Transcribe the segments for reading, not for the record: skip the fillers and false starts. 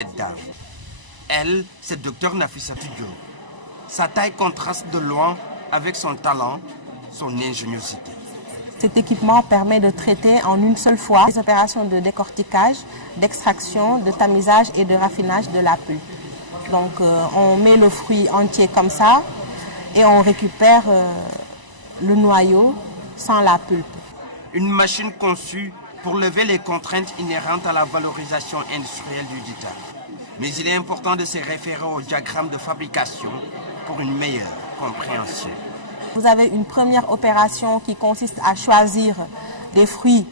Cette dame, elle, c'est Dr Nafissatou Diop. Sa taille contraste de loin avec son talent, son ingéniosité. Cet équipement permet de traiter en une seule fois les opérations de décortiquage, d'extraction, de tamisage et de raffinage de la pulpe. Donc on met le fruit entier comme ça et on récupère le noyau sans la pulpe. Une machine conçue pour lever les contraintes inhérentes à la valorisation industrielle du dita. Mais il est important de se référer au diagramme de fabrication pour une meilleure compréhension. Vous avez une première opération qui consiste à choisir des fruits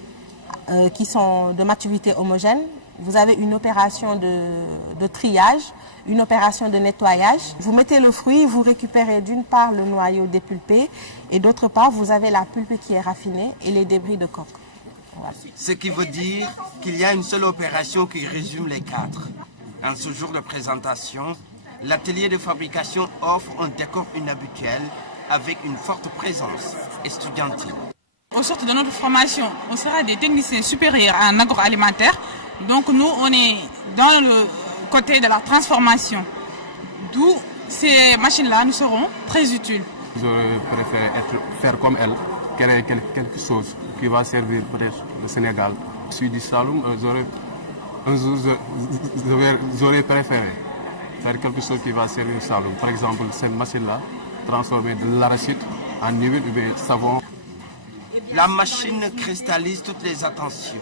qui sont de maturité homogène. Vous avez une opération de triage, une opération de nettoyage. Vous mettez le fruit, vous récupérez d'une part le noyau dépulpé et d'autre part vous avez la pulpe qui est raffinée et les débris de coque. Voilà. Ce qui veut dire qu'il y a une seule opération qui résume les quatre. En ce jour de présentation, l'atelier de fabrication offre un décor inhabituel avec une forte présence estudiantine. Au sort de notre formation, on sera des techniciens supérieurs en agroalimentaire. Donc nous, on est dans le côté de la transformation. D'où ces machines-là nous seront très utiles. J'aurais préféré faire comme elle, créer quelque chose qui va servir peut-être le Sénégal. Je suis du Saloum, j'aurais préféré faire quelque chose qui va servir le Saloum. Par exemple, cette machine-là, transformer de l'arachide en huile ou savon. La machine cristallise toutes les attentions.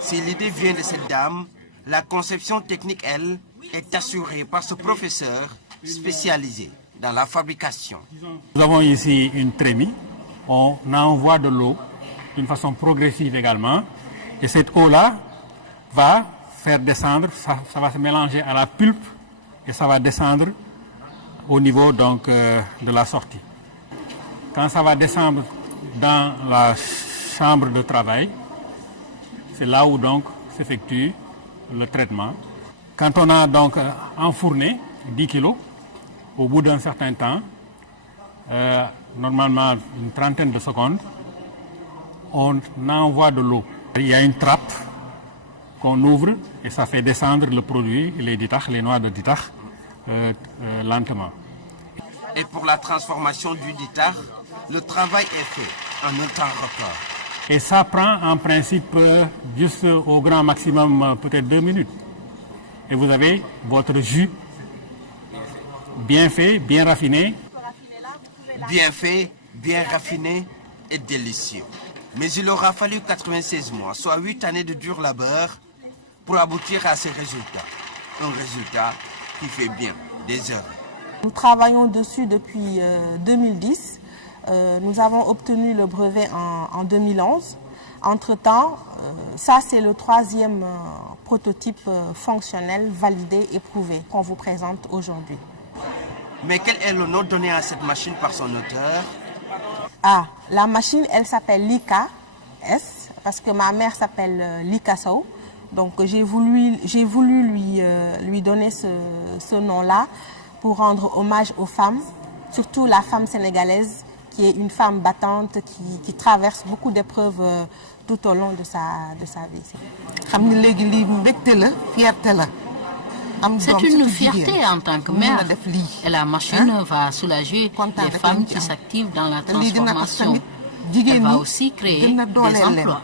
Si l'idée vient de cette dame, la conception technique, elle, est assurée par ce professeur spécialisé dans la fabrication. Nous avons ici une trémie. On envoie de l'eau d'une façon progressive également. Et cette eau-là va faire descendre, ça va se mélanger à la pulpe et ça va descendre au niveau donc, de la sortie. Quand ça va descendre dans la chambre de travail, c'est là où donc s'effectue le traitement. Quand on a donc enfourné 10 kilos, au bout d'un certain temps, normalement une trentaine de secondes, on envoie de l'eau. Il y a une trappe qu'on ouvre et ça fait descendre le produit, les ditach, les noix de ditach, lentement. Et pour la transformation du ditar, le travail est fait en un temps record. Et ça prend en principe juste au grand maximum peut-être 2 minutes. Et vous avez votre jus bien fait, bien raffiné. Bien fait, bien raffiné et délicieux. Mais il aura fallu 96 mois, soit 8 années de dur labeur, pour aboutir à ce résultat. Un résultat qui fait bien des heures. Nous travaillons dessus depuis 2010. Nous avons obtenu le brevet en 2011. Entre-temps, ça c'est le 3e prototype fonctionnel validé et prouvé qu'on vous présente aujourd'hui. Mais quel est le nom donné à cette machine par son auteur? Ah, la machine, elle s'appelle Lika S, parce que ma mère s'appelle Lika Sow. Donc j'ai voulu lui donner ce nom-là pour rendre hommage aux femmes, surtout la femme sénégalaise qui est une femme battante qui traverse beaucoup d'épreuves tout au long de sa vie. C'est une fierté en tant que mère et la machine va soulager les femmes qui s'activent dans la transformation. Elle va aussi créer des emplois.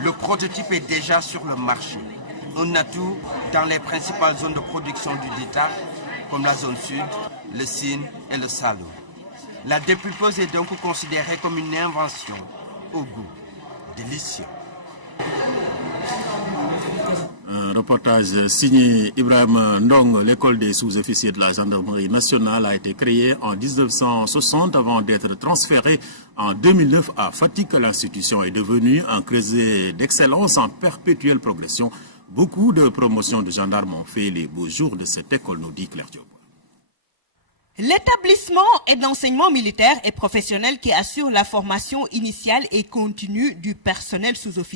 Le prototype est déjà sur le marché. Un atout dans les principales zones de production du ditar, comme la zone sud, le Sine et le Saloum. La dépulpeuse est donc considérée comme une invention au goût délicieux. Un reportage signé Ibrahim Ndong. L'école des sous-officiers de la gendarmerie nationale a été créée en 1960 avant d'être transférée en 2009 à Fatick. L'institution est devenue un creuset d'excellence en perpétuelle progression. Beaucoup de promotions de gendarmes ont fait les beaux jours de cette école, nous dit Claire Diop. L'établissement est d'enseignement militaire et professionnel qui assure la formation initiale et continue du personnel sous-officier.